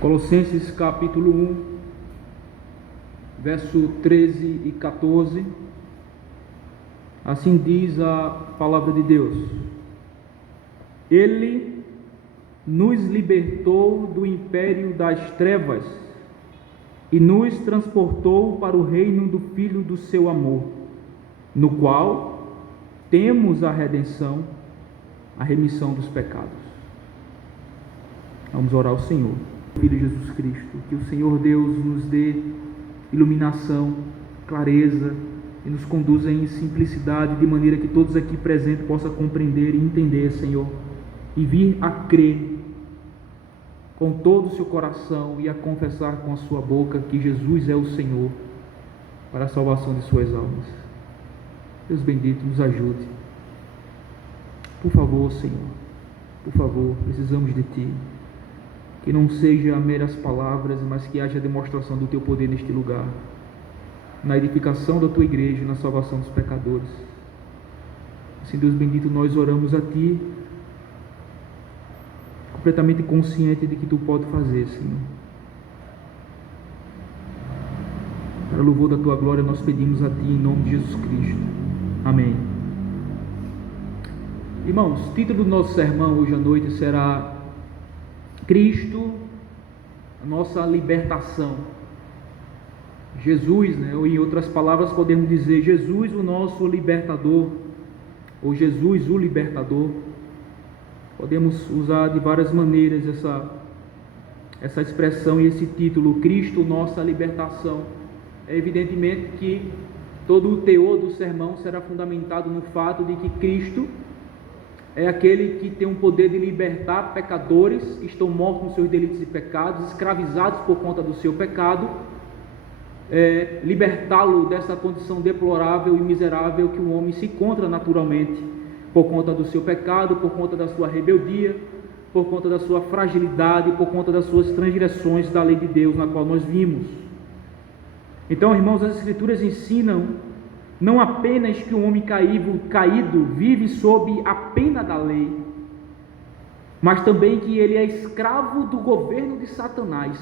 Colossenses capítulo 1, verso 13 e 14, assim diz a palavra de Deus: Ele nos libertou do império das trevas e nos transportou para o reino do Filho do seu amor, no qual temos a redenção, a remissão dos pecados. Vamos orar ao Senhor. Filho Jesus Cristo, que o Senhor Deus nos dê iluminação, clareza e nos conduza em simplicidade, de maneira que todos aqui presentes possam compreender e entender, Senhor, e vir a crer com todo o seu coração e a confessar com a sua boca que Jesus é o Senhor para a salvação de suas almas. Deus bendito, nos ajude. Por favor, Senhor, por favor, precisamos de Ti. Que não seja meras palavras, mas que haja demonstração do Teu poder neste lugar, na edificação da Tua igreja, na salvação dos pecadores. Assim, Deus bendito, nós oramos a Ti, completamente consciente de que Tu pode fazer, Senhor. Para louvor da Tua glória, nós pedimos a Ti, em nome de Jesus Cristo. Amém. Irmãos, o título do nosso sermão hoje à noite será Cristo, a nossa libertação. Jesus, ou em outras palavras podemos dizer Jesus, o nosso libertador, ou Jesus, o libertador. Podemos usar de várias maneiras essa expressão e esse título, Cristo, nossa libertação. É evidentemente que todo o teor do sermão será fundamentado no fato de que Cristo é aquele que tem o poder de libertar pecadores que estão mortos nos seus delitos e pecados, escravizados por conta do seu pecado, libertá-lo dessa condição deplorável e miserável que o homem se encontra naturalmente, por conta do seu pecado, por conta da sua rebeldia, por conta da sua fragilidade, por conta das suas transgressões da lei de Deus, na qual nós vimos. Então, irmãos, as Escrituras ensinam não apenas que o homem caído vive sob a pena da lei, mas também que ele é escravo do governo de Satanás.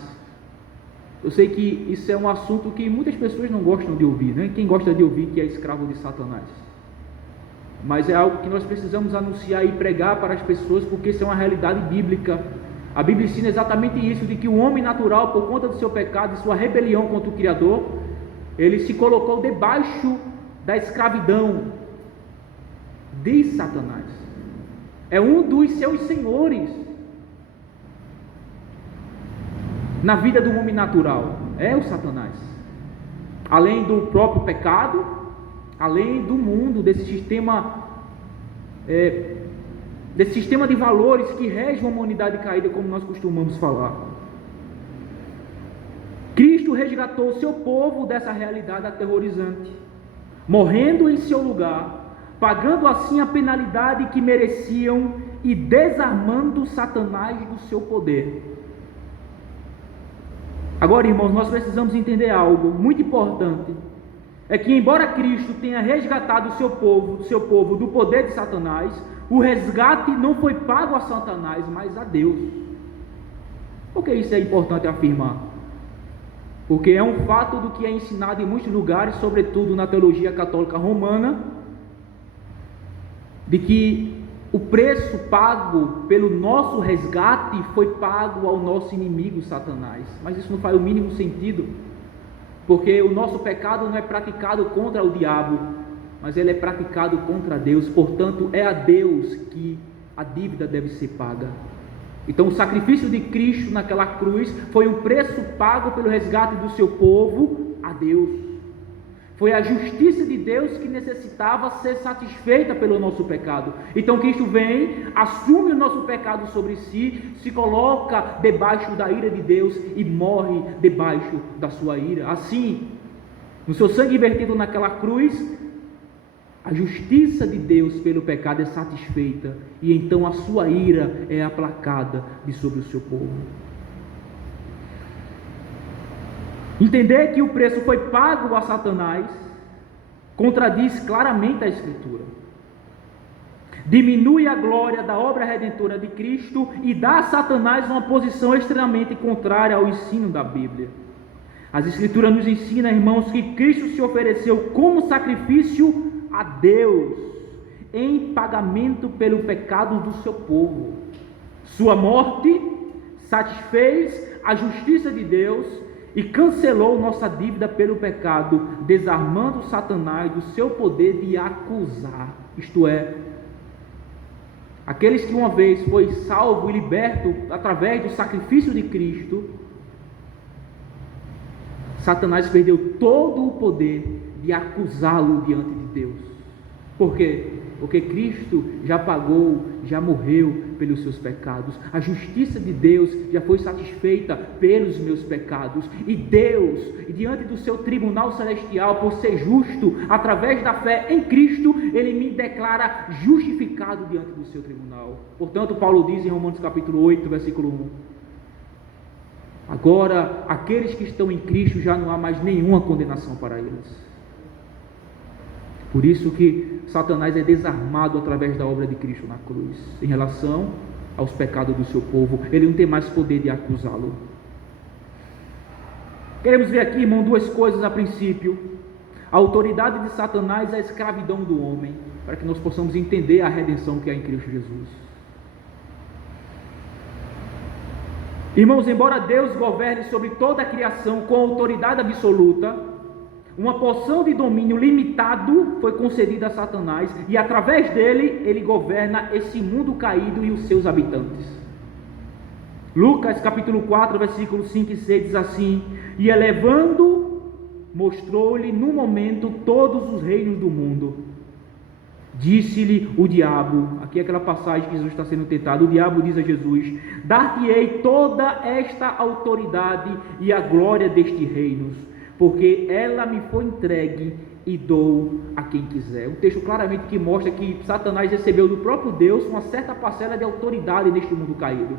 Eu sei que isso é um assunto que muitas pessoas não gostam de ouvir, né? Quem gosta de ouvir que é escravo de Satanás? Mas é algo que nós precisamos anunciar e pregar para as pessoas, porque isso é uma realidade bíblica. A Bíblia ensina exatamente isso, de que o homem natural, por conta do seu pecado e sua rebelião contra o Criador, ele se colocou debaixo da escravidão de Satanás. É um dos seus senhores na vida do homem natural, é o Satanás. Além do próprio pecado, além do mundo, desse sistema de valores que rege uma humanidade caída, como nós costumamos falar. Cristo resgatou o seu povo dessa realidade aterrorizante, morrendo em seu lugar, pagando assim a penalidade que mereciam e desarmando Satanás do seu poder. Agora, irmãos, nós precisamos entender algo muito importante. É que, embora Cristo tenha resgatado o seu povo do poder de Satanás, o resgate não foi pago a Satanás, mas a Deus. Por que isso é importante afirmar? Porque é um fato do que é ensinado em muitos lugares, sobretudo na teologia católica romana, de que o preço pago pelo nosso resgate foi pago ao nosso inimigo Satanás. Mas isso não faz o mínimo sentido, porque o nosso pecado não é praticado contra o diabo, mas ele é praticado contra Deus. Portanto, é a Deus que a dívida deve ser paga. Então, o sacrifício de Cristo naquela cruz foi um preço pago pelo resgate do seu povo a Deus. Foi a justiça de Deus que necessitava ser satisfeita pelo nosso pecado. Então, Cristo vem, assume o nosso pecado sobre si, se coloca debaixo da ira de Deus e morre debaixo da sua ira. Assim, no seu sangue vertido naquela cruz, a justiça de Deus pelo pecado é satisfeita, e então a sua ira é aplacada de sobre o seu povo. Entender que o preço foi pago a Satanás contradiz claramente a Escritura. diminui a glória da obra redentora de Cristo e dá a Satanás uma posição extremamente contrária ao ensino da Bíblia. As Escrituras nos ensinam, irmãos, que Cristo se ofereceu como sacrifício a Deus em pagamento pelo pecado do seu povo. Sua morte satisfez a justiça de Deus e cancelou nossa dívida pelo pecado, desarmando Satanás do seu poder de acusar. Isto é, aqueles que uma vez foi salvo e liberto através do sacrifício de Cristo, Satanás perdeu todo o poder de acusá-lo diante de Deus. Por quê? Porque Cristo já pagou, já morreu pelos seus pecados. A justiça de Deus já foi satisfeita pelos meus pecados. E Deus, diante do seu tribunal celestial, por ser justo, através da fé em Cristo, Ele me declara justificado diante do seu tribunal. Portanto, Paulo diz em Romanos capítulo 8, versículo 1: agora, aqueles que estão em Cristo, já não há mais nenhuma condenação para eles. Por isso que Satanás é desarmado através da obra de Cristo na cruz, em relação aos pecados do seu povo. Ele não tem mais poder de acusá-lo. Queremos ver aqui, irmão, duas coisas a princípio: a autoridade de Satanás e a escravidão do homem, para que nós possamos entender a redenção que há em Cristo Jesus. Irmãos, embora Deus governe sobre toda a criação com autoridade absoluta, uma porção de domínio limitado foi concedida a Satanás, e através dele, ele governa esse mundo caído e os seus habitantes. Lucas capítulo 4, versículos 5 e 6 diz assim: e elevando, mostrou-lhe no momento todos os reinos do mundo. Disse-lhe o diabo, aqui é aquela passagem que Jesus está sendo tentado, o diabo diz a Jesus: dar-te-ei toda esta autoridade e a glória destes reinos, porque ela me foi entregue e dou a quem quiser. Um texto claramente que mostra que Satanás recebeu do próprio Deus uma certa parcela de autoridade neste mundo caído,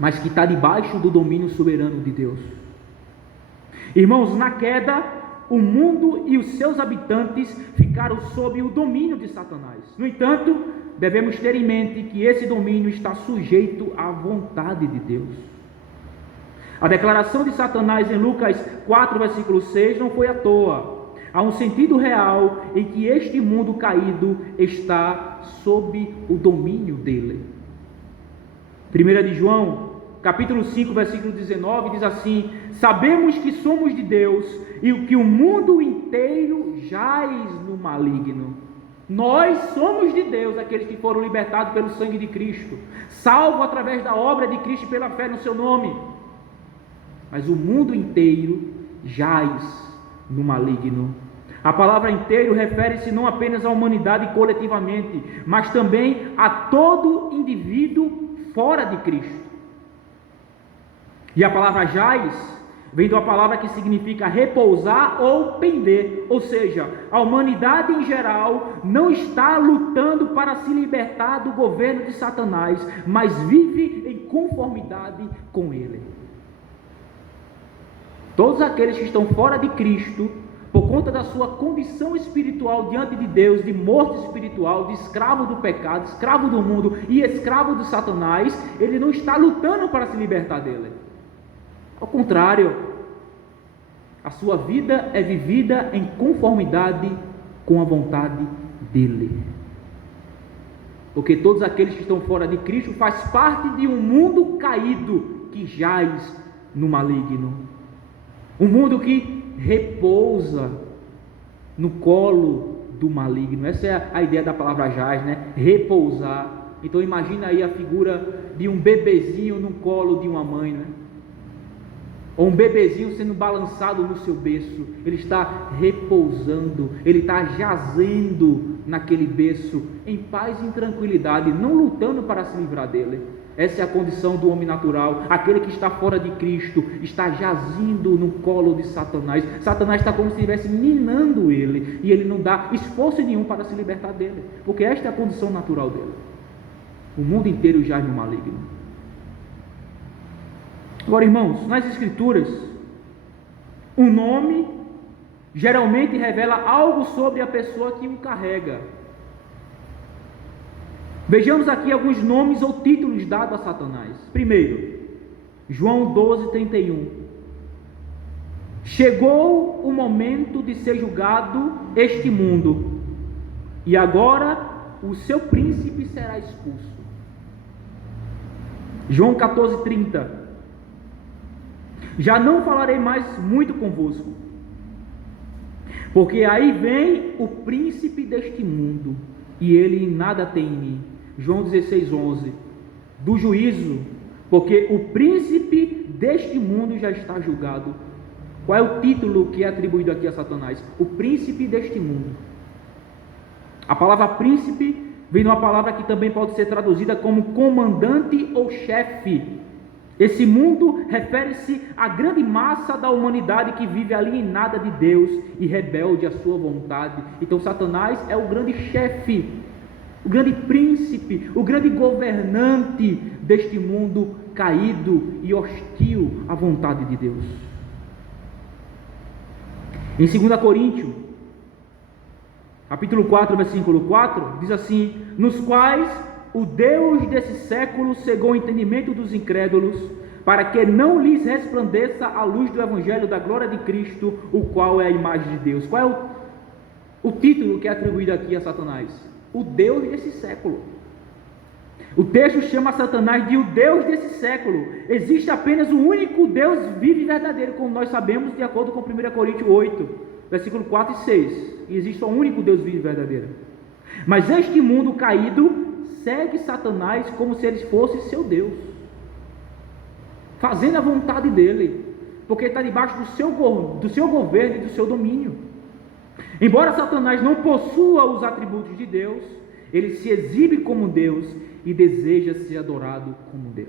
mas que está debaixo do domínio soberano de Deus. Irmãos, na queda, o mundo e os seus habitantes ficaram sob o domínio de Satanás. No entanto, devemos ter em mente que esse domínio está sujeito à vontade de Deus. A declaração de Satanás em Lucas 4, versículo 6 não foi à toa. Há um sentido real em que este mundo caído está sob o domínio dele. 1 de João, capítulo 5, versículo 19, diz assim: sabemos que somos de Deus e que o mundo inteiro jaz no maligno. Nós somos de Deus, aqueles que foram libertados pelo sangue de Cristo, salvos através da obra de Cristo e pela fé no seu nome. Mas o mundo inteiro jaz no maligno. A palavra inteiro refere-se não apenas à humanidade coletivamente, mas também a todo indivíduo fora de Cristo. E a palavra jaz vem de uma palavra que significa repousar ou pender, ou seja, a humanidade em geral não está lutando para se libertar do governo de Satanás, mas vive em conformidade com ele. Todos aqueles que estão fora de Cristo, por conta da sua condição espiritual diante de Deus, de morte espiritual, de escravo do pecado, escravo do mundo e escravo de Satanás, ele não está lutando para se libertar dele. Ao contrário, a sua vida é vivida em conformidade com a vontade dele. Porque todos aqueles que estão fora de Cristo faz parte de um mundo caído que jaz no maligno. Um mundo que repousa no colo do maligno. Essa é a ideia da palavra jaz, né? Repousar. Então imagina aí a figura de um bebezinho no colo de uma mãe, né? Ou um bebezinho sendo balançado no seu berço. Ele está repousando, ele está jazendo naquele berço, em paz e em tranquilidade, não lutando para se livrar dele. Essa é a condição do homem natural. Aquele que está fora de Cristo está jazindo no colo de Satanás. Satanás está como se estivesse minando ele, e ele não dá esforço nenhum para se libertar dele, porque esta é a condição natural dele. O mundo inteiro jaz no maligno. Agora, irmãos, nas Escrituras, o nome geralmente revela algo sobre a pessoa que o carrega. Vejamos aqui alguns nomes ou títulos dados a Satanás. Primeiro, João 12:31. Chegou o momento de ser julgado este mundo, e agora o seu príncipe será expulso. João 14:30. Já não falarei mais muito convosco, porque aí vem o príncipe deste mundo, e ele nada tem em mim. João 16:11. Do juízo, porque o príncipe deste mundo já está julgado. Qual é o título que é atribuído aqui a Satanás? O príncipe deste mundo. A palavra príncipe vem de uma palavra que também pode ser traduzida como comandante ou chefe. Esse mundo refere-se à grande massa da humanidade que vive alienada de Deus e rebelde à sua vontade. Então Satanás é o grande chefe, o grande príncipe, o grande governante deste mundo caído e hostil à vontade de Deus. Em 2 Coríntios, capítulo 4, versículo 4, diz assim: nos quais o Deus desse século cegou o entendimento dos incrédulos, para que não lhes resplandeça a luz do evangelho da glória de Cristo, o qual é a imagem de Deus. Qual é o título que é atribuído aqui a Satanás? O Deus desse século. O texto chama Satanás de o Deus desse século. Existe apenas um único Deus vivo e verdadeiro, como nós sabemos, de acordo com 1 Coríntios 8, versículo 4 e 6. E existe só um único Deus vivo e verdadeiro. Mas este mundo caído segue Satanás como se ele fosse seu Deus, fazendo a vontade dele, porque está debaixo do seu governo e do seu domínio. Embora Satanás não possua os atributos de Deus, ele se exibe como Deus e deseja ser adorado como Deus.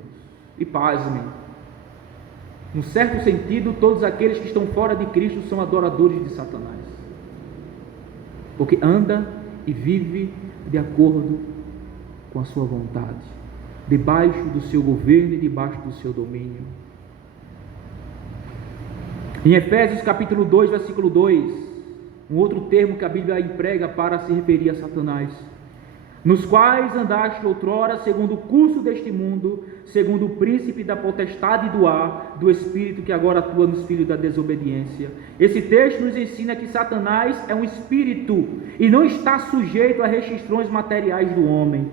E pasmem, num certo sentido, todos aqueles que estão fora de Cristo são adoradores de Satanás, porque anda e vive de acordo com a sua vontade, debaixo do seu governo e debaixo do seu domínio. Em Efésios capítulo 2, versículo 2, um outro termo que a Bíblia emprega para se referir a Satanás: nos quais andaste outrora segundo o curso deste mundo, segundo o príncipe da potestade do ar, do espírito que agora atua nos filhos da desobediência. Esse texto nos ensina que Satanás é um espírito e não está sujeito a restrições materiais do homem.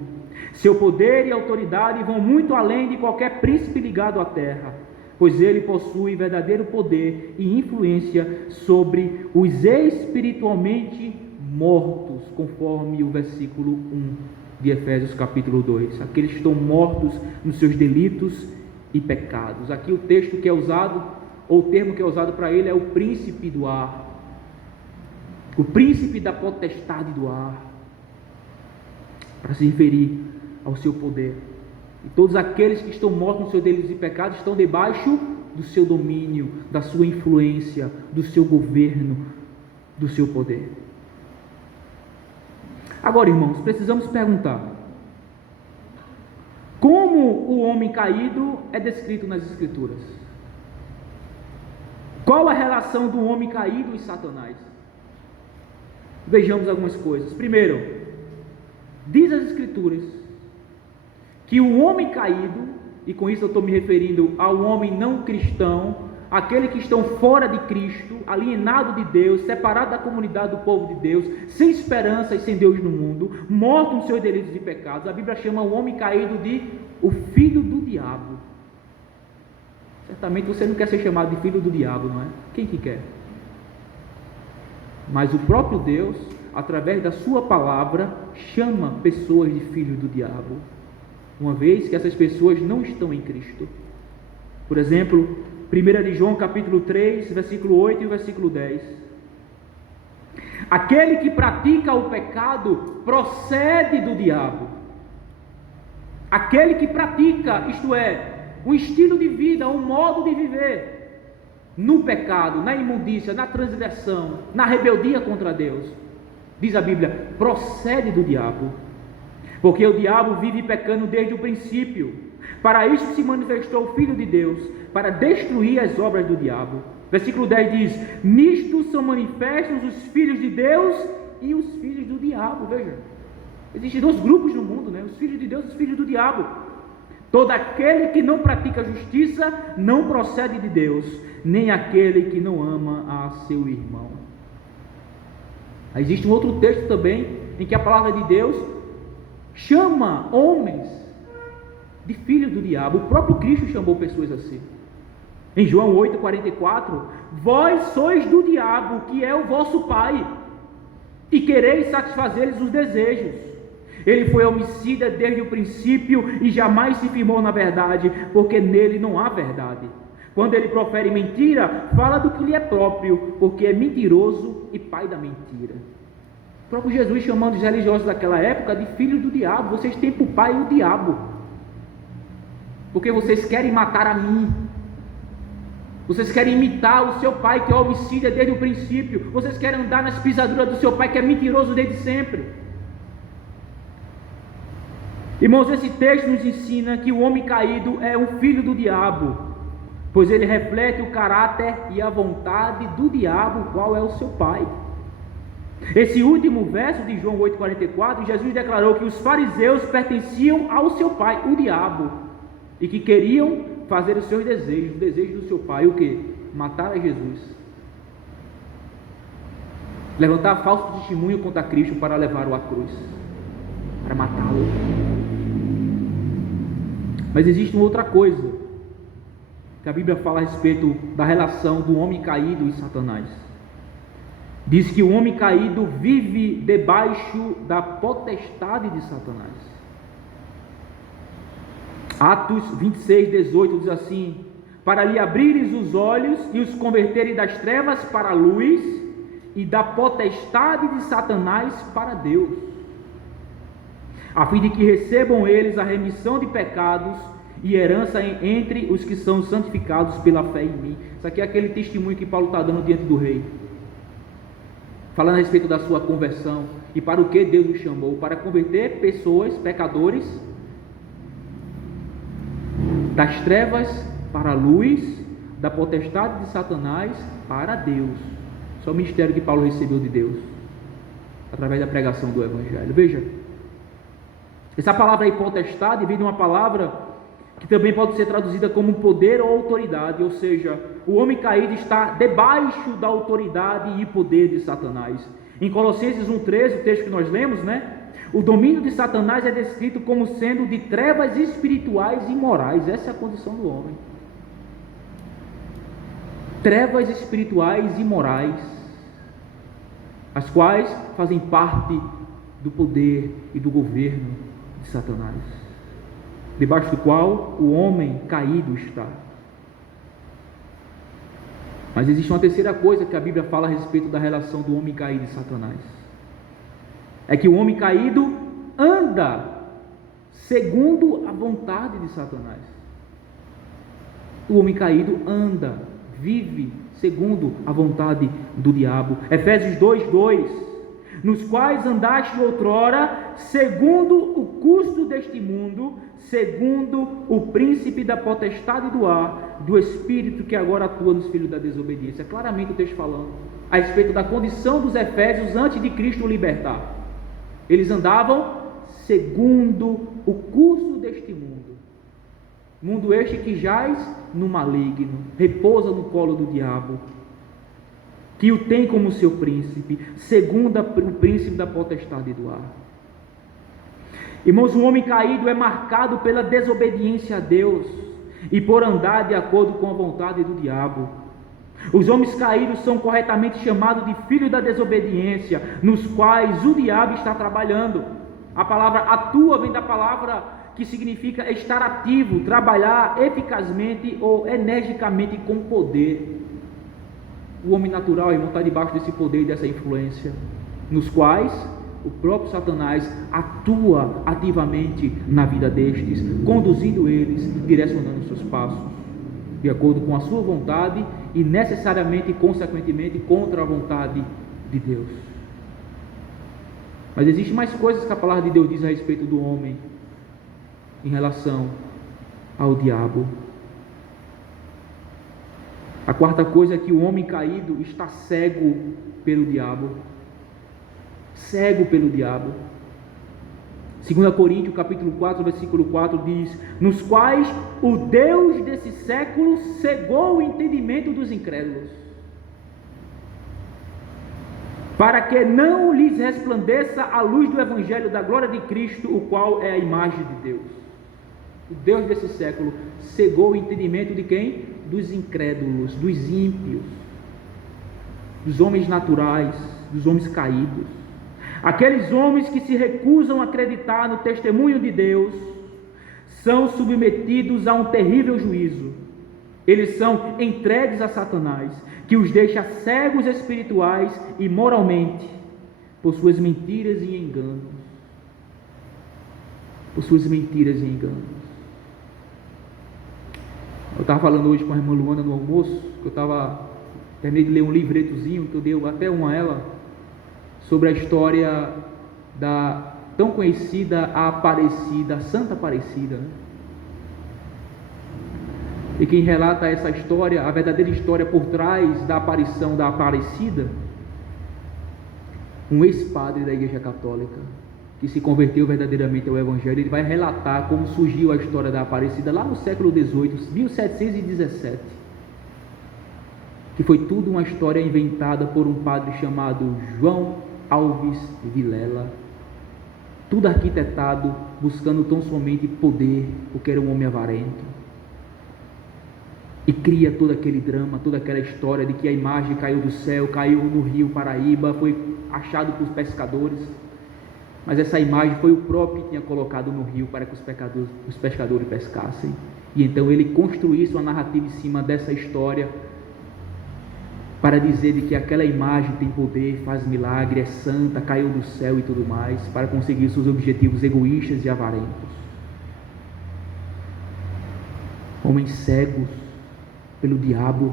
Seu poder e autoridade vão muito além de qualquer príncipe ligado à terra, pois ele possui verdadeiro poder e influência sobre os espiritualmente mortos, conforme o versículo 1 de Efésios capítulo 2, aqueles que estão mortos nos seus delitos e pecados. Aqui o texto que é usado, ou o termo que é usado para ele, é o príncipe do ar, o príncipe da potestade do ar, para se referir ao seu poder. E todos aqueles que estão mortos nos seus delitos e pecados estão debaixo do seu domínio, da sua influência, do seu governo, do seu poder. Agora, irmãos, precisamos perguntar: como o homem caído é descrito nas Escrituras? Qual a relação do homem caído e Satanás? Vejamos algumas coisas. Primeiro, diz as Escrituras que o homem caído, e com isso eu estou me referindo ao homem não cristão, aquele que estão fora de Cristo, alienado de Deus, separado da comunidade do povo de Deus, sem esperança e sem Deus no mundo, morto nos seus delitos e pecados. A Bíblia chama o homem caído de o filho do diabo. Certamente você não quer ser chamado de filho do diabo, não é? Quem que quer? Mas o próprio Deus, através da sua palavra, chama pessoas de filho do diabo, uma vez que essas pessoas não estão em Cristo. Por exemplo, 1 de João capítulo 3, versículo 8 e versículo 10. Aquele que pratica o pecado procede do diabo. Aquele que pratica, isto é, um estilo de vida, um modo de viver, no pecado, na imundícia, na transgressão, na rebeldia contra Deus, diz a Bíblia, procede do diabo. Porque o diabo vive pecando desde o princípio. Para isso se manifestou o Filho de Deus, para destruir as obras do diabo. Versículo 10 diz: nisto são manifestos os filhos de Deus e os filhos do diabo. Veja, Existem dois grupos no mundo, né? Os filhos de Deus e os filhos do diabo. Todo aquele que não pratica justiça não procede de Deus, nem aquele que não ama a seu irmão. Existe um outro texto também, em que a palavra de Deus chama homens de filhos do diabo. O próprio Cristo chamou pessoas assim. Em João 8,44, vós sois do diabo, que é o vosso pai, e quereis satisfazer-lhes os desejos. Ele foi homicida desde o princípio e jamais se firmou na verdade, porque nele não há verdade. Quando ele profere mentira, fala do que lhe é próprio, porque é mentiroso e pai da mentira. O próprio Jesus chamando os religiosos daquela época de filhos do diabo. Vocês têm por pai o diabo, porque vocês querem matar a mim. Vocês querem imitar o seu pai, que é homicida desde o princípio. Vocês querem andar nas pisaduras do seu pai, que é mentiroso desde sempre. Irmãos, esse texto nos ensina que o homem caído é um filho do diabo, pois ele reflete o caráter e a vontade do diabo, qual é o seu pai. Esse último verso de João 8,44, Jesus declarou que os fariseus pertenciam ao seu pai, o diabo, e que queriam fazer os seus desejos, o desejo do seu pai, o que? Matar a Jesus, levantar falso testemunho contra Cristo para levá-lo à cruz, para matá-lo. Mas existe uma outra coisa que a Bíblia fala a respeito da relação do homem caído e Satanás. Diz que o homem caído vive debaixo da potestade de Satanás. Atos 26:18 diz assim: para lhe abrires os olhos e os converterem das trevas para a luz e da potestade de Satanás para Deus, a fim de que recebam eles a remissão de pecados e herança entre os que são santificados pela fé em mim. Isso aqui é aquele testemunho que Paulo está dando diante do rei, falando a respeito da sua conversão e para o que Deus o chamou, para converter pessoas, pecadores, das trevas para a luz, da potestade de Satanás para Deus. Isso é o mistério que Paulo recebeu de Deus, através da pregação do Evangelho. Veja, essa palavra aí, potestade, vem de uma palavra que também pode ser traduzida como poder ou autoridade, ou seja, o homem caído está debaixo da autoridade e poder de Satanás. Em Colossenses 1,13, o texto que nós lemos, né? O domínio de Satanás é descrito como sendo de trevas espirituais e morais. Essa é a condição do homem. Trevas espirituais e morais, as quais fazem parte do poder e do governo de Satanás, debaixo do qual o homem caído está. Mas existe uma terceira coisa que a Bíblia fala a respeito da relação do homem caído e Satanás. É que o homem caído anda segundo a vontade de Satanás. O homem caído anda, vive segundo a vontade do diabo. Efésios 2:2, nos quais andaste outrora, segundo o curso deste mundo, segundo o príncipe da potestade do ar, do espírito que agora atua nos filhos da desobediência. Claramente o texto falando a respeito da condição dos efésios antes de Cristo o libertar. Eles andavam segundo o curso deste mundo, mundo este que jaz no maligno, repousa no colo do diabo, que o tem como seu príncipe, segundo o príncipe da potestade do ar. Irmãos, o homem caído é marcado pela desobediência a Deus e por andar de acordo com a vontade do diabo. Os homens caídos são corretamente chamados de filhos da desobediência, nos quais o diabo está trabalhando. A palavra atua vem da palavra que significa estar ativo, trabalhar eficazmente ou energicamente com poder. O homem natural, irmão, está debaixo desse poder e dessa influência, nos quais o próprio Satanás atua ativamente na vida destes, conduzindo eles, direcionando seus passos de acordo com a sua vontade e necessariamente e consequentemente contra a vontade de Deus. Mas existe mais coisas que a palavra de Deus diz a respeito do homem em relação ao diabo. A quarta coisa é que o homem caído está cego pelo diabo. Cego pelo diabo. 2 Coríntios capítulo 4, versículo 4 diz: nos quais o Deus desse século cegou o entendimento dos incrédulos, para que não lhes resplandeça a luz do Evangelho da glória de Cristo, o qual é a imagem de Deus. O Deus desse século cegou o entendimento de quem? Dos incrédulos, dos ímpios, dos homens naturais, dos homens caídos. Aqueles homens que se recusam a acreditar no testemunho de Deus são submetidos a um terrível juízo. Eles são entregues a Satanás, que os deixa cegos espirituais e moralmente por suas mentiras e enganos. Por suas mentiras e enganos. Eu estava falando hoje com a irmã Luana no almoço, que terminei de ler um livretozinho, que eu dei até um a ela, sobre a história da tão conhecida Aparecida, Santa Aparecida, né? E quem relata essa história, a verdadeira história por trás da aparição da Aparecida, um ex-padre da Igreja Católica, que se converteu verdadeiramente ao Evangelho. Ele vai relatar como surgiu a história da Aparecida lá no século XVIII, 1717, que foi tudo uma história inventada por um padre chamado João Alves Vilela, tudo arquitetado, buscando tão somente poder, porque era um homem avarento, e cria todo aquele drama, toda aquela história de que a imagem caiu do céu, caiu no rio Paraíba, foi achado por pescadores, mas essa imagem foi o próprio que tinha colocado no rio para que os pescadores pescassem, e então ele construísse uma narrativa em cima dessa história, para dizer de que aquela imagem tem poder, faz milagre, é santa, caiu do céu e tudo mais, para conseguir seus objetivos egoístas e avarentos. Homens cegos pelo diabo,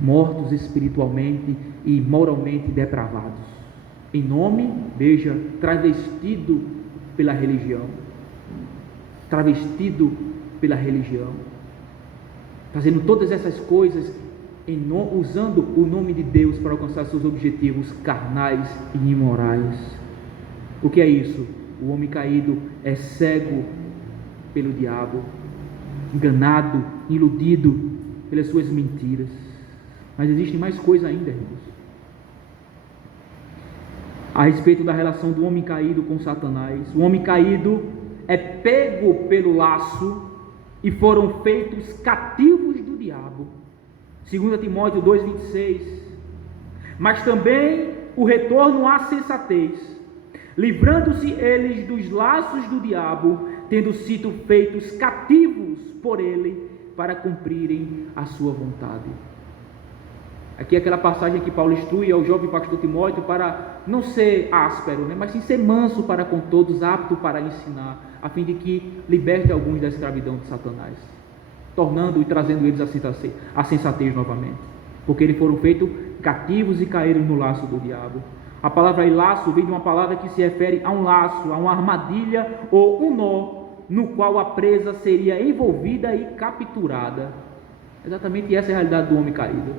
mortos espiritualmente e moralmente depravados, em nome, veja, travestido pela religião, fazendo todas essas coisas, usando o nome de Deus para alcançar seus objetivos carnais e imorais. O que é isso? O homem caído é cego pelo diabo, enganado, iludido pelas suas mentiras. Mas existe mais coisa ainda, irmãos, a respeito da relação do homem caído com Satanás. O homem caído é pego pelo laço e foram feitos cativos do diabo, 2 Timóteo 2,26. Mas também o retorno à sensatez, livrando-se eles dos laços do diabo, tendo sido feitos cativos por ele, para cumprirem a sua vontade. Aqui é aquela passagem que Paulo instrui ao jovem pastor Timóteo para não ser áspero, né, mas sim ser manso para com todos, apto para ensinar, a fim de que liberte alguns da escravidão de Satanás, tornando e trazendo eles a sensatez novamente, porque eles foram feitos cativos e caíram no laço do diabo. A palavra laço vem de uma palavra que se refere a um laço, a uma armadilha ou um nó, no qual a presa seria envolvida e capturada. Exatamente essa é a realidade do homem caído.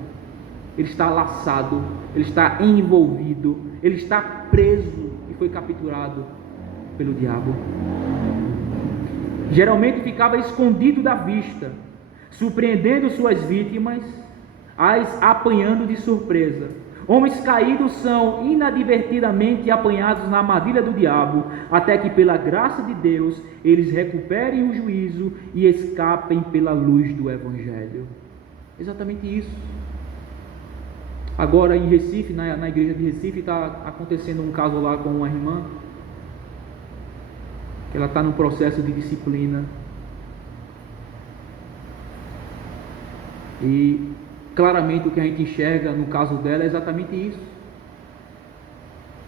Ele está laçado, ele está envolvido, ele está preso e foi capturado pelo diabo. Geralmente ficava escondido da vista, surpreendendo suas vítimas, as apanhando de surpresa. Homens caídos são inadvertidamente apanhados na armadilha do diabo, até que pela graça de Deus eles recuperem o juízo e escapem pela luz do Evangelho. Exatamente isso. Agora em Recife, na igreja de Recife, está acontecendo um caso lá com uma irmã, que ela está no processo de disciplina, e claramente o que a gente enxerga no caso dela é exatamente isso.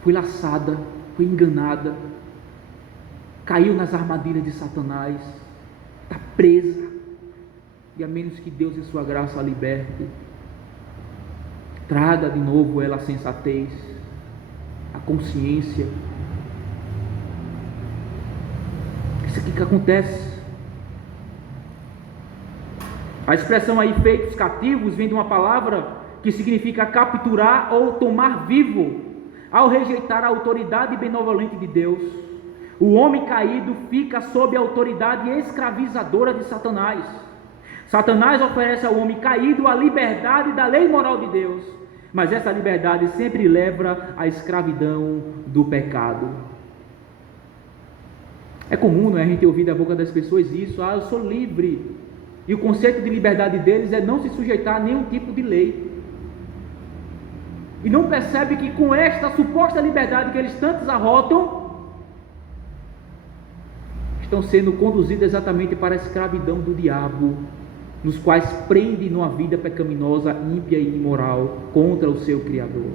Foi laçada, foi enganada, caiu nas armadilhas de Satanás, está presa, e a menos que Deus em sua graça a liberte, traga de novo ela a sensatez, a consciência. Isso aqui que acontece. A expressão aí, feitos cativos, vem de uma palavra que significa capturar ou tomar vivo, ao rejeitar a autoridade benevolente de Deus. O homem caído fica sob a autoridade escravizadora de Satanás. Satanás oferece ao homem caído a liberdade da lei moral de Deus, mas essa liberdade sempre leva à escravidão do pecado. É comum, não é, a gente ouvir da boca das pessoas isso: eu sou livre. E o conceito de liberdade deles é não se sujeitar a nenhum tipo de lei. E não percebe que com esta suposta liberdade que eles tantos arrotam, estão sendo conduzidos exatamente para a escravidão do diabo, nos quais prende numa vida pecaminosa, ímpia e imoral contra o seu Criador.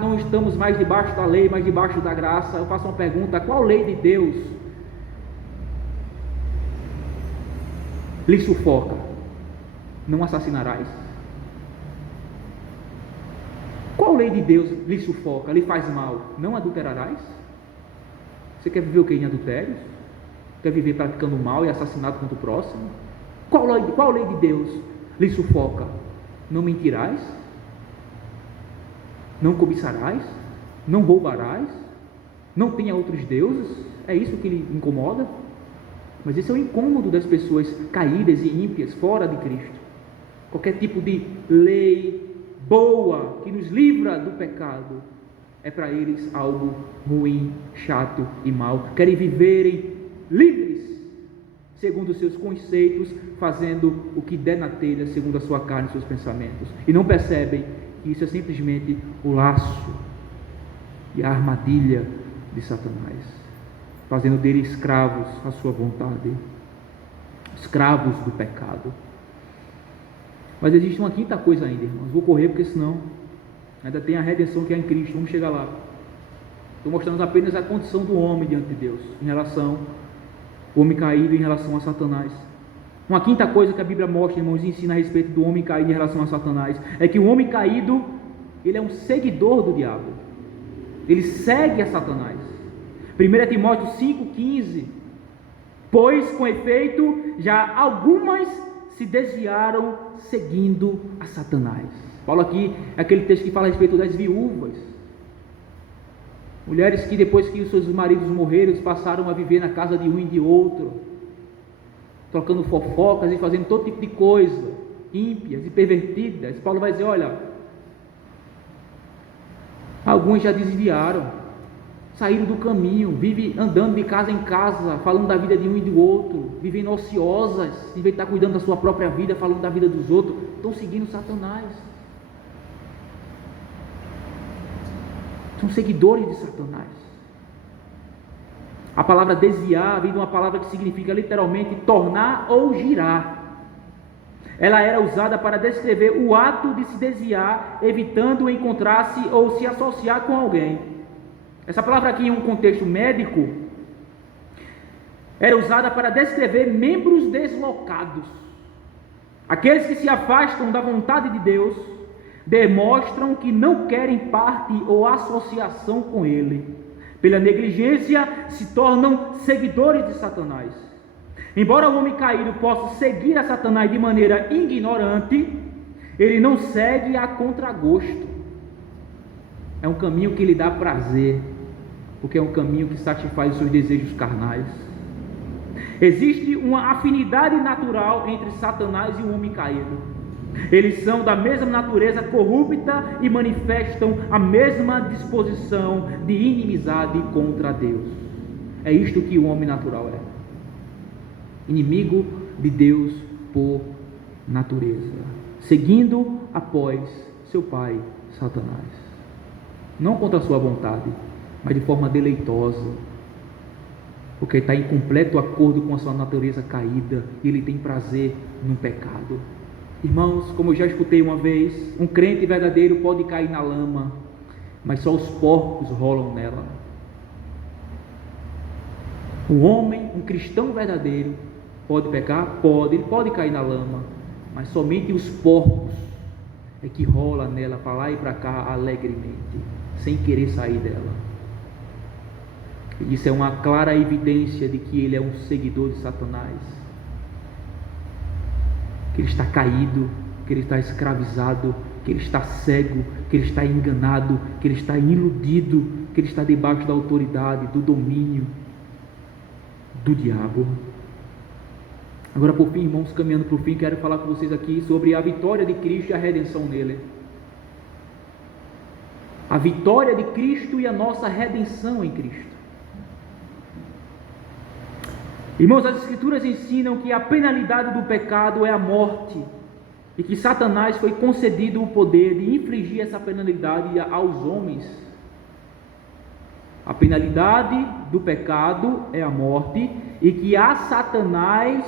Não estamos mais debaixo da lei, mas debaixo da graça. Eu faço uma pergunta: qual lei de Deus lhe sufoca? Não assassinarás. Qual lei de Deus lhe sufoca, lhe faz mal? Não adulterarás. Você quer viver o que em adultério? Quer viver praticando mal e assassinato contra o próximo? Qual lei de Deus lhe sufoca? Não mentirás? Não cobiçarás? Não roubarás? Não tenha outros deuses? É isso que lhe incomoda? Mas esse é o incômodo das pessoas caídas e ímpias fora de Cristo. Qualquer tipo de lei boa que nos livra do pecado é para eles algo ruim, chato e mau. Querem viverem livres segundo os seus conceitos, fazendo o que der na telha segundo a sua carne e seus pensamentos, e não percebem que isso é simplesmente o laço e a armadilha de Satanás, fazendo dele escravos à sua vontade, escravos do pecado. Mas existe uma quinta coisa ainda, irmãos. Vou correr porque senão ainda tem a redenção que é em Cristo. Vamos chegar lá. Estou mostrando apenas a condição do homem diante de Deus, em relação ao homem caído, em relação a Satanás. Uma quinta coisa que a Bíblia mostra, irmãos, e ensina a respeito do homem caído em relação a Satanás, é que o homem caído, ele é um seguidor do diabo. Ele segue a Satanás. 1 Timóteo 5,15: pois com efeito já algumas se desviaram seguindo a Satanás. Paulo aqui é aquele texto que fala a respeito das viúvas, mulheres que depois que os seus maridos morreram, eles passaram a viver na casa de um e de outro, trocando fofocas e fazendo todo tipo de coisa, ímpias e pervertidas. Paulo vai dizer: olha, alguns já desviaram, saíram do caminho, vivem andando de casa em casa, falando da vida de um e do outro, vivendo ociosas, em vez de estar cuidando da sua própria vida, falando da vida dos outros, estão seguindo Satanás. São seguidores de Satanás. A palavra desviar vem de uma palavra que significa literalmente tornar ou girar. Ela era usada para descrever o ato de se desviar, evitando encontrar-se ou se associar com alguém. Essa palavra aqui, em um contexto médico, era usada para descrever membros deslocados. Aqueles que se afastam da vontade de Deus demonstram que não querem parte ou associação com Ele. Pela negligência, se tornam seguidores de Satanás. Embora o homem caído possa seguir a Satanás de maneira ignorante, ele não segue a contragosto. É um caminho que lhe dá prazer, porque é um caminho que satisfaz os seus desejos carnais. Existe uma afinidade natural entre Satanás e o homem caído. Eles são da mesma natureza corrupta e manifestam a mesma disposição de inimizade contra Deus. É isto que o homem natural é: inimigo de Deus por natureza, seguindo após seu pai Satanás, não contra a sua vontade, mas de forma deleitosa, porque está em completo acordo com a sua natureza caída, e ele tem prazer no pecado. Irmãos, como eu já escutei uma vez, um crente verdadeiro pode cair na lama, mas só os porcos rolam nela. Um homem, um cristão verdadeiro, pode pecar? Pode, ele pode cair na lama, mas somente os porcos é que rola nela para lá e para cá alegremente, sem querer sair dela. Isso é uma clara evidência de que ele é um seguidor de Satanás, que ele está caído, que ele está escravizado, que ele está cego, que ele está enganado, que ele está iludido que ele está debaixo da autoridade, do domínio do diabo. Agora, por fim, irmãos, caminhando para o fim, quero falar com vocês aqui sobre a vitória de Cristo e a redenção nele. A vitória de Cristo e a nossa redenção em Cristo. Irmãos, as Escrituras ensinam que a penalidade do pecado é a morte, e que Satanás foi concedido o poder de infligir essa penalidade aos homens. A penalidade do pecado é a morte, e que a Satanás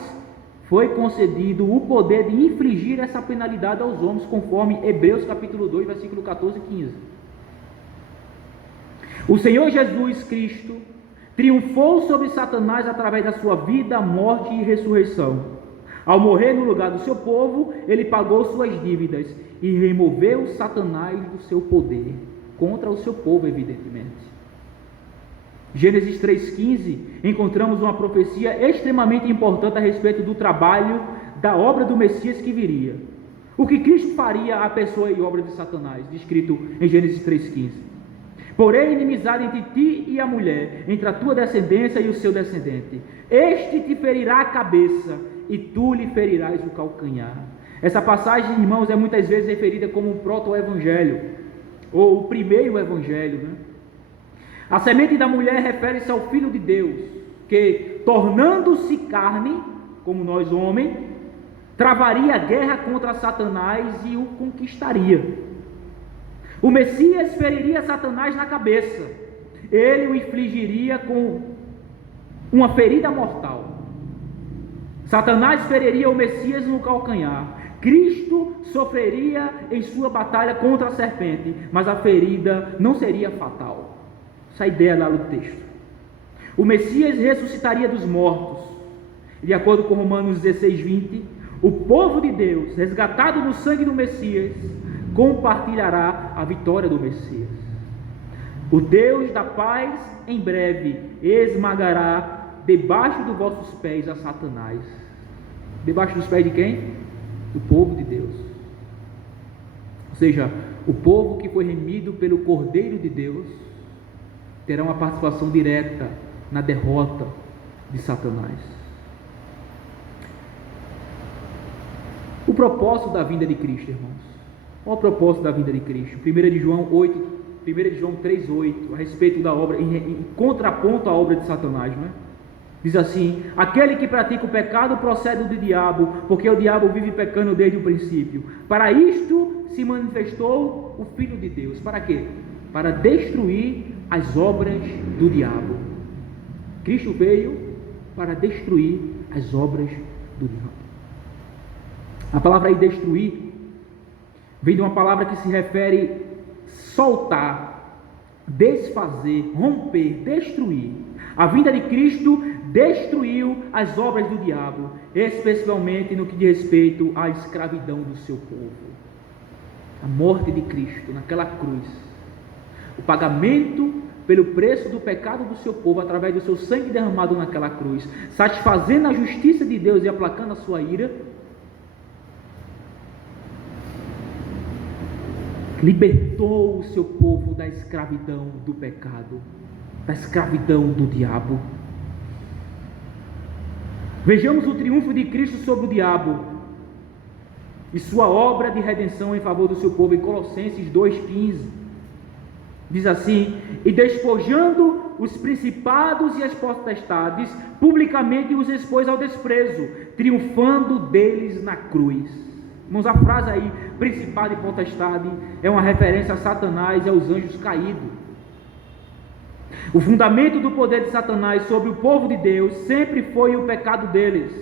foi concedido o poder de infligir essa penalidade aos homens, conforme Hebreus capítulo 2, versículo 14 e 15. O Senhor Jesus Cristo triunfou sobre Satanás através da sua vida, morte e ressurreição. Ao morrer no lugar do seu povo, ele pagou suas dívidas e removeu Satanás do seu poder, contra o seu povo, evidentemente. Gênesis 3,15, encontramos uma profecia extremamente importante a respeito do trabalho, da obra do Messias que viria. O que Cristo faria à pessoa e obra de Satanás, descrito em Gênesis 3,15. Porém, inimizade entre ti e a mulher, entre a tua descendência e o seu descendente. Este te ferirá a cabeça, e tu lhe ferirás o calcanhar. Essa passagem, irmãos, é muitas vezes referida como um proto-evangelho, ou o primeiro evangelho, né? A semente da mulher refere-se ao Filho de Deus, que, tornando-se carne, como nós homens, travaria a guerra contra Satanás e o conquistaria. O Messias feriria Satanás na cabeça, ele o infligiria com uma ferida mortal. Satanás feriria o Messias no calcanhar. Cristo sofreria em sua batalha contra a serpente, mas a ferida não seria fatal. Essa é a ideia lá do texto. O Messias ressuscitaria dos mortos. De acordo com Romanos 16:20, o povo de Deus, resgatado no sangue do Messias, compartilhará a vitória do Messias. O Deus da paz, em breve, esmagará debaixo dos vossos pés a Satanás. Debaixo dos pés de quem? Do povo de Deus. Ou seja, o povo que foi remido pelo Cordeiro de Deus terá uma participação direta na derrota de Satanás. O propósito da vinda de Cristo, irmãos. Qual o propósito da vinda de Cristo? 1 de João 3:8, a respeito da obra, em contraponto à obra de Satanás, não é? Diz assim: aquele que pratica o pecado procede do diabo, porque o diabo vive pecando desde o princípio. Para isto se manifestou o Filho de Deus. Para quê? Para destruir as obras do diabo. Cristo veio para destruir as obras do diabo. A palavra aí destruir vem de uma palavra que se refere soltar, desfazer, romper, destruir. A vinda de Cristo destruiu as obras do diabo, especialmente no que diz respeito à escravidão do seu povo. A morte de Cristo naquela cruz, o pagamento pelo preço do pecado do seu povo, através do seu sangue derramado naquela cruz, satisfazendo a justiça de Deus e aplacando a sua ira, libertou o seu povo da escravidão do pecado, da escravidão do diabo. Vejamos o triunfo de Cristo sobre o diabo e sua obra de redenção em favor do seu povo em Colossenses 2,15. Diz assim: e despojando os principados e as potestades, publicamente os expôs ao desprezo, triunfando deles na cruz. Irmãos, a frase aí, principado e potestade, é uma referência a Satanás e aos anjos caídos. O fundamento do poder de Satanás sobre o povo de Deus sempre foi o pecado deles,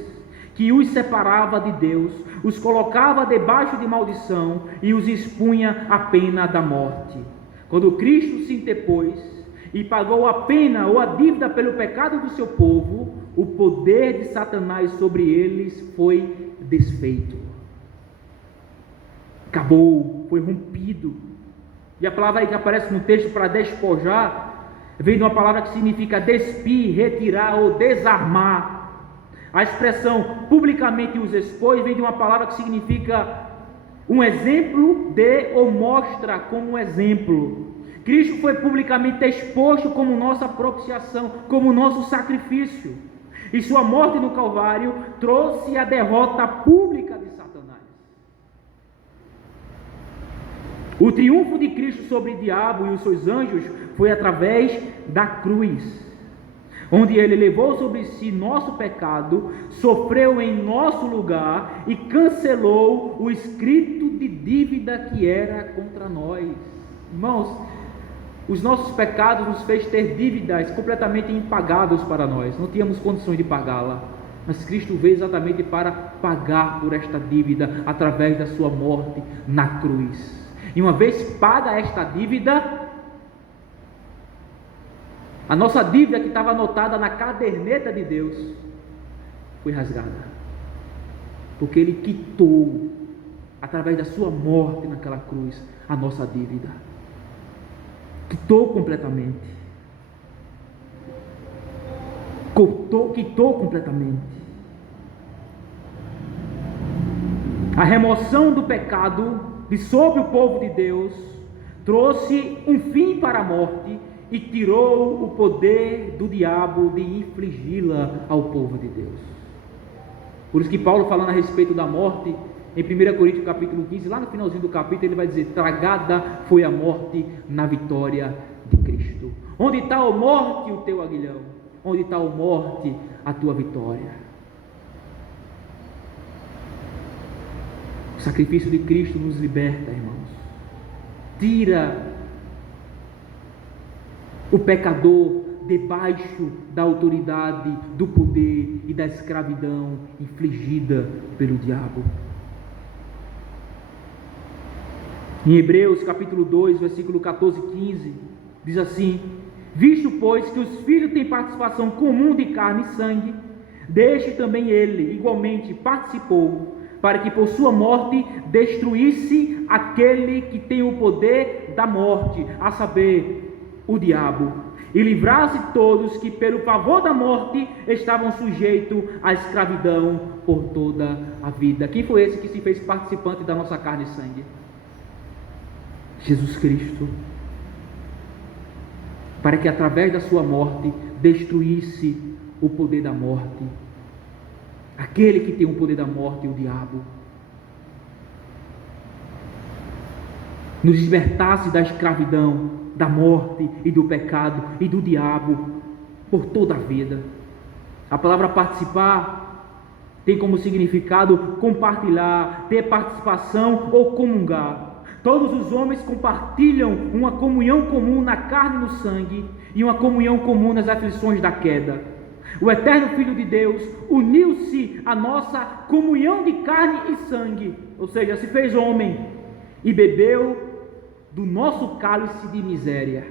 que os separava de Deus, os colocava debaixo de maldição e os expunha à pena da morte. Quando Cristo se interpôs e pagou a pena ou a dívida pelo pecado do seu povo, o poder de Satanás sobre eles foi desfeito. Acabou, foi rompido. E a palavra aí que aparece no texto para despojar, vem de uma palavra que significa despir, retirar ou desarmar. A expressão publicamente os expôs vem de uma palavra que significa um exemplo de ou mostra como um exemplo, Cristo foi publicamente exposto como nossa propiciação, como nosso sacrifício. E sua morte no Calvário trouxe a derrota pública de Satanás. O triunfo de Cristo sobre o diabo e os seus anjos foi através da cruz, onde ele levou sobre si nosso pecado, sofreu em nosso lugar e cancelou o escrito de dívida que era contra nós. Irmãos, os nossos pecados nos fez ter dívidas completamente impagáveis para nós, não tínhamos condições de pagá-la, mas Cristo veio exatamente para pagar por esta dívida através da sua morte na cruz. E uma vez paga esta dívida, a nossa dívida que estava anotada na caderneta de Deus foi rasgada, porque Ele quitou, através da sua morte naquela cruz, a nossa dívida. Quitou completamente. Quitou completamente. A remoção do pecado de sobre o povo de Deus trouxe um fim para a morte e tirou o poder do diabo de infligi-la ao povo de Deus. Por isso que Paulo, falando a respeito da morte, em 1 Coríntios capítulo 15, lá no finalzinho do capítulo, ele vai dizer: tragada foi a morte na vitória de Cristo. Onde está a morte, o teu aguilhão? Onde está a morte, a tua vitória? O sacrifício de Cristo nos liberta, irmãos. Tira o pecador debaixo da autoridade, do poder e da escravidão infligida pelo diabo. Em Hebreus capítulo 2, versículo 14 e 15, diz assim: visto pois que os filhos têm participação comum de carne e sangue, deste também ele igualmente participou, para que por sua morte destruísse aquele que tem o poder da morte, a saber, o diabo, e livrasse todos que pelo favor da morte estavam sujeitos à escravidão por toda a vida. Quem foi esse que se fez participante da nossa carne e sangue? Jesus Cristo, para que através da sua morte destruísse o poder da morte, aquele que tem o poder da morte, o diabo, nos libertasse da escravidão, da morte e do pecado e do diabo por toda a vida. A palavra participar tem como significado compartilhar, ter participação ou comungar. Todos os homens compartilham uma comunhão comum na carne e no sangue e uma comunhão comum nas aflições da queda. O eterno Filho de Deus uniu-se à nossa comunhão de carne e sangue, ou seja, se fez homem e bebeu do nosso cálice de miséria.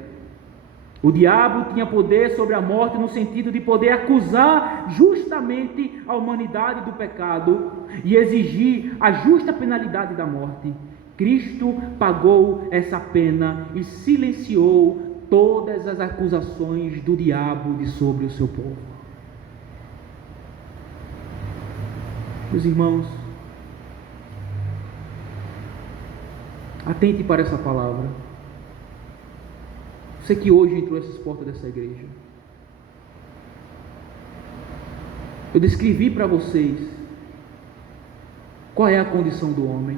O diabo tinha poder sobre a morte no sentido de poder acusar justamente a humanidade do pecado e exigir a justa penalidade da morte. Cristo pagou essa pena e silenciou todas as acusações do diabo de sobre o seu povo. Meus irmãos, atente para essa palavra. Você que hoje entrou nessas portas dessa igreja, eu descrevi para vocês qual é a condição do homem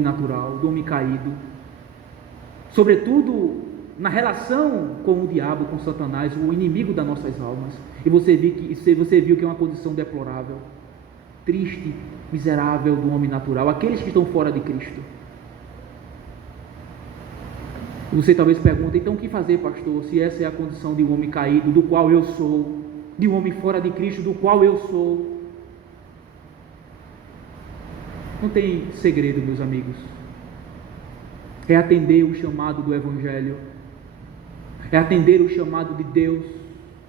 natural, do homem caído, sobretudo na relação com o diabo, com Satanás, o inimigo das nossas almas. E você viu que é uma condição deplorável, triste, miserável do homem natural, aqueles que estão fora de Cristo. Você talvez pergunte: então o que fazer, pastor, se essa é a condição de um homem caído, do qual eu sou, de um homem fora de Cristo, do qual eu sou? Não tem segredo, meus amigos. É atender o chamado do Evangelho, é atender o chamado de Deus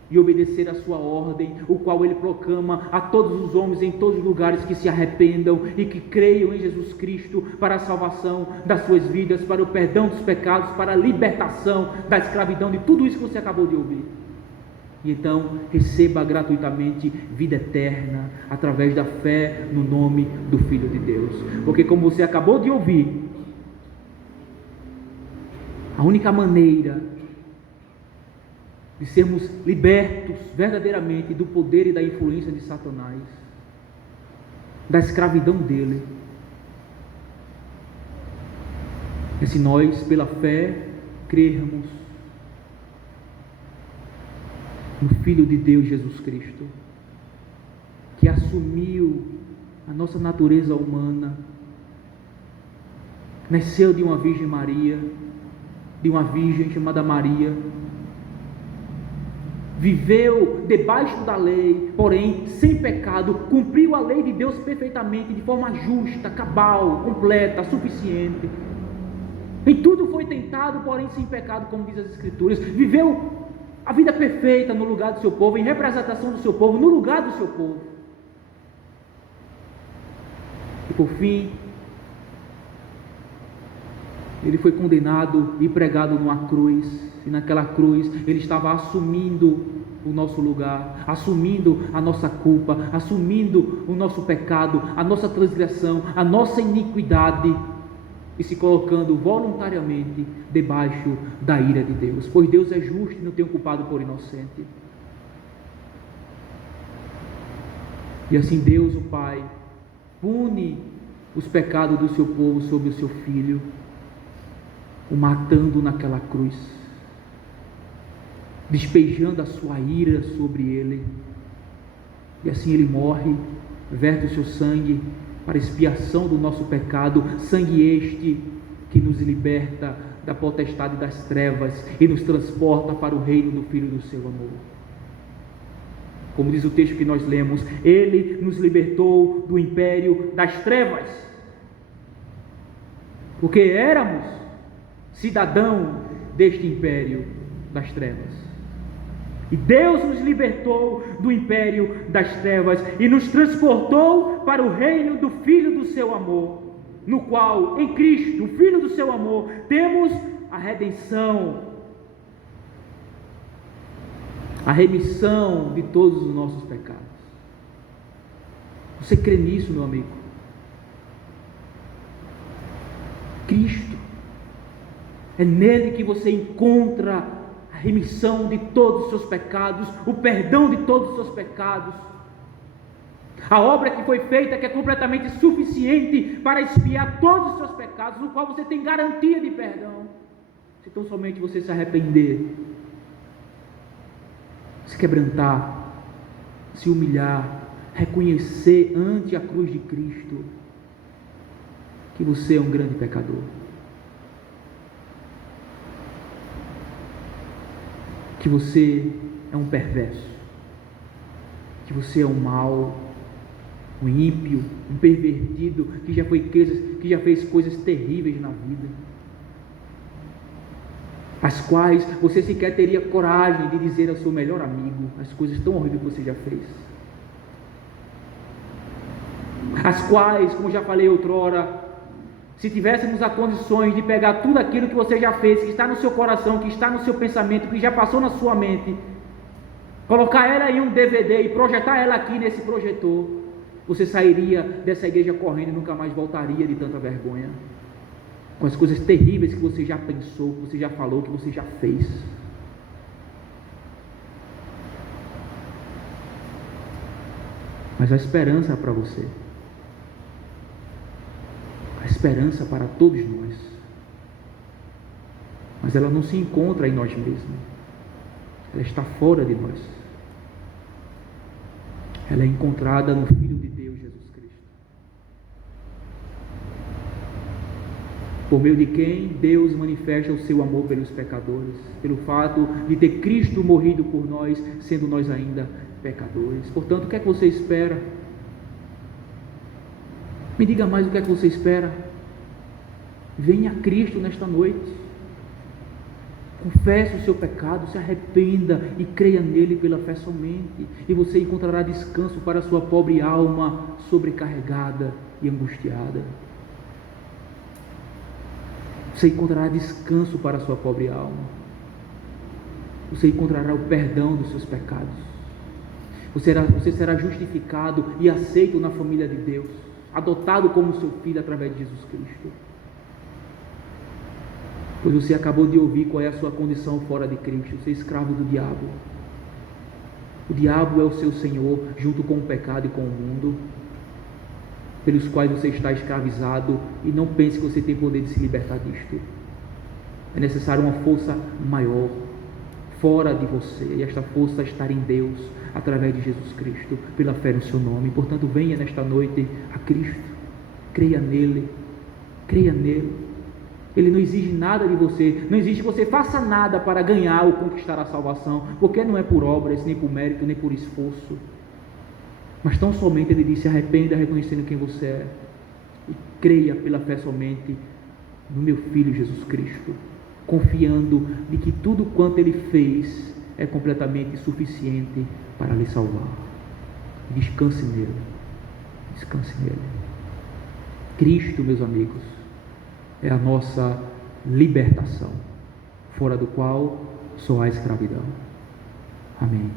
e obedecer a sua ordem, o qual Ele proclama a todos os homens em todos os lugares que se arrependam e que creiam em Jesus Cristo para a salvação das suas vidas, para o perdão dos pecados, para a libertação da escravidão, de tudo isso que você acabou de ouvir. E então receba gratuitamente vida eterna através da fé no nome do Filho de Deus. Porque como você acabou de ouvir, a única maneira de sermos libertos verdadeiramente do poder e da influência de Satanás, da escravidão dele, é se nós, pela fé, crermos no Filho de Deus Jesus Cristo, que assumiu a nossa natureza humana, nasceu de uma Virgem Maria, de uma Virgem chamada Maria, viveu debaixo da lei, porém sem pecado, cumpriu a lei de Deus perfeitamente, de forma justa, cabal, completa, suficiente. Em tudo foi tentado, porém sem pecado, como diz as Escrituras. Viveu a vida perfeita no lugar do seu povo, em representação do seu povo, no lugar do seu povo. E por fim, ele foi condenado e pregado numa cruz, e naquela cruz ele estava assumindo o nosso lugar, assumindo a nossa culpa, assumindo o nosso pecado, a nossa transgressão, a nossa iniquidade, e se colocando voluntariamente debaixo da ira de Deus, pois Deus é justo e não tem o culpado por inocente. E assim Deus, o Pai, pune os pecados do seu povo sobre o seu Filho, o matando naquela cruz, despejando a sua ira sobre ele, e assim ele morre, verte o seu sangue para expiação do nosso pecado, sangue este que nos liberta da potestade das trevas e nos transporta para o reino do Filho do seu amor. Como diz o texto que nós lemos, ele nos libertou do império das trevas, porque éramos cidadão deste império das trevas. E Deus nos libertou do império das trevas e nos transportou para o reino do Filho do seu amor, no qual, em Cristo, o Filho do seu amor, temos a redenção, a remissão de todos os nossos pecados. Você crê nisso, meu amigo? Cristo, é nele que você encontra a remissão de todos os seus pecados, o perdão de todos os seus pecados, a obra que foi feita, que é completamente suficiente para expiar todos os seus pecados, no qual você tem garantia de perdão, se tão somente você se arrepender, se quebrantar, se humilhar, reconhecer ante a cruz de Cristo que você é um grande pecador, que você é um perverso, que você é um mau, um ímpio, um pervertido, que já fez coisas terríveis na vida, as quais você sequer teria coragem de dizer ao seu melhor amigo as coisas tão horríveis que você já fez, as quais, como já falei outrora, se tivéssemos as condições de pegar tudo aquilo que você já fez, que está no seu coração, que está no seu pensamento, que já passou na sua mente, colocar ela em um DVD e projetar ela aqui nesse projetor, você sairia dessa igreja correndo e nunca mais voltaria de tanta vergonha, com as coisas terríveis que você já pensou, que você já falou, que você já fez. Mas a esperança para você, a esperança para todos nós, mas ela não se encontra em nós mesmos, ela está fora de nós, ela é encontrada no Filho de Deus, Jesus Cristo, por meio de quem Deus manifesta o seu amor pelos pecadores, pelo fato de ter Cristo morrido por nós, sendo nós ainda pecadores. Portanto, o que é que você espera? Me diga mais, o que é que você espera? Venha a Cristo nesta noite, confesse o seu pecado, se arrependa e creia nele pela fé somente, e você encontrará descanso para a sua pobre alma sobrecarregada e angustiada. Você encontrará descanso para a sua pobre alma, você encontrará o perdão dos seus pecados, você será justificado e aceito na família de Deus, adotado como seu filho através de Jesus Cristo. Pois você acabou de ouvir qual é a sua condição fora de Cristo. Você é escravo do diabo. O diabo é o seu senhor, junto com o pecado e com o mundo, pelos quais você está escravizado, e não pense que você tem poder de se libertar disto. É necessário uma força maior fora de você, e esta força está em Deus, através de Jesus Cristo, pela fé no seu nome. Portanto, venha nesta noite a Cristo, creia nele, creia nele. Ele não exige nada de você, não exige que você faça nada para ganhar ou conquistar a salvação, porque não é por obras, nem por mérito, nem por esforço, mas tão somente ele diz: se arrependa, reconhecendo quem você é, e creia pela fé somente no meu Filho Jesus Cristo, confiando de que tudo quanto ele fez é completamente suficiente para lhe salvar. Descanse nele, descanse nele. Cristo, meus amigos, é a nossa libertação, fora do qual só há escravidão. Amém.